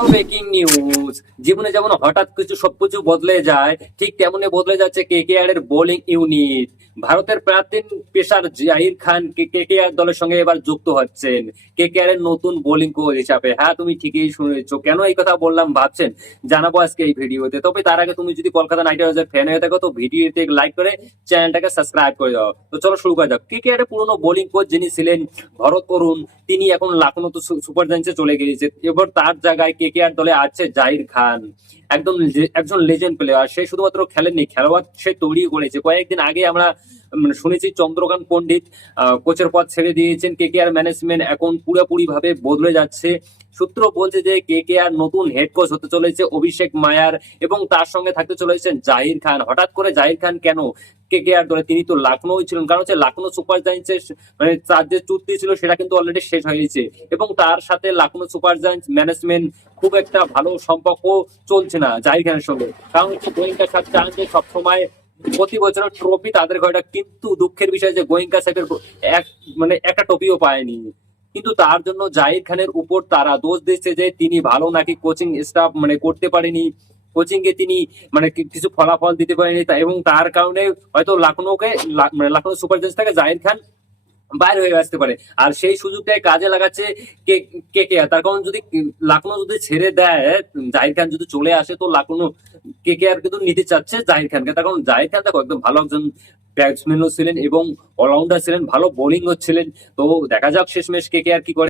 বড় breaking news. জীবনে যেমন হঠাৎ কিছু সবকিছু বদলে যায়, ঠিক তেমনি বদলে যাচ্ছে কেকেআর এর বোলিং ইউনিট। ভারতের প্রাক্তন পেসার জাহির খান কেকেআর দলের সঙ্গে এবার যুক্ত হচ্ছেন কেকেআর এর নতুন বোলিং কোচ হিসাবে। হ্যাঁ, তুমি ঠিকই শুনেছো। কেন এই কথা বললাম ভাবছেন? জানাবো আজকে এই ভিডিওতে। তবে তার আগে তুমি যদি কলকাতা নাইট রাইডার্সের ফ্যান হয়ে থাকো তো ভিডিওতে লাইক করে চ্যানেলটাকে সাবস্ক্রাইব করে দাও। তো চলো শুরু করা যাক। কেকেআর এর পুরনো বোলিং কোচ যিনি ছিলেন ভরত অরুণ, তিনি এখন লখনৌ সুপার জায়ান্টসে চলে গিয়েছে। এবার তার জায়গায় কেকেআর দলে আছে জাহির খান, একজন লেজেন্ড প্লেয়ার। সে শুধুমাত্র খেলেননি, খেলোয়াড় সে তৈরি করেছে। কয়েকদিন আগে আমরা শুনেছি চন্দ্রকান্ত পণ্ডিত কোচের পদ ছেড়ে দিয়েছেন। কেকেআর ম্যানেজমেন্ট এখন পুরোপুরি ভাবে বদলে যাচ্ছে। সূত্র বলছে যে কেকেআর নতুন হেড কোচ হতে চলেছে অভিষেক মায়ার, এবং তার সঙ্গে থাকতে চলেছেন জাহির খান। হঠাৎ করে জাহির খান কেন কেকেআর দলে? তিনি তো লখনৌ ছিলেন, কারণ হচ্ছে লখনৌ সুপার জায়ান্টসের মানে তার যে চুক্তি ছিল সেটা কিন্তু অলরেডি শেষ হয়েছে, এবং তার সাথে লখনৌ সুপার জায়ান্টস ম্যানেজমেন্ট খুব একটা ভালো সম্পর্ক চলছে না জাহির খানের সঙ্গে। কারণ হচ্ছে গোয়েঙ্কা সাহেব চান যে সবসময় প্রতি বছর ট্রফি তাদের ঘরে, কিন্তু দুঃখের বিষয় যে গোয়েঙ্কা সাহেবের এক একটা ট্রফিও পায়নি। কিন্তু তার জন্য জাহির খানের উপর তারা দোষ দিচ্ছে যে তিনি ভালো নাকি কোচিং স্টাফ করতে পারেনি, কোচিং এ তিনি কিছু ফলাফল দিতে পারেনি, এবং তার কারণে হয়তো লখনৌ সুপার জায়ান্টস থেকে জাহির খান বাইরে হয়ে আসতে পারে। আর সেই সুযোগটাই কাজে লাগাচ্ছে কেকেআর। তার কারণ যদি লখনৌ যদি ছেড়ে দেয়, জাহির খান যদি চলে আসে, তো লখনৌ কেকেআর কিন্তু নিতে চাচ্ছে জাহির খানকে। তার কারণ জাহির খান দেখো একদম ভালো একজন ব্যাটসম্যানও ছিলেন এবং অলরাউন্ডার ছিলেন, ভালো বোলিংও ছিলেন। তো দেখা যাক শেষমেশ কেকেআর কি করে।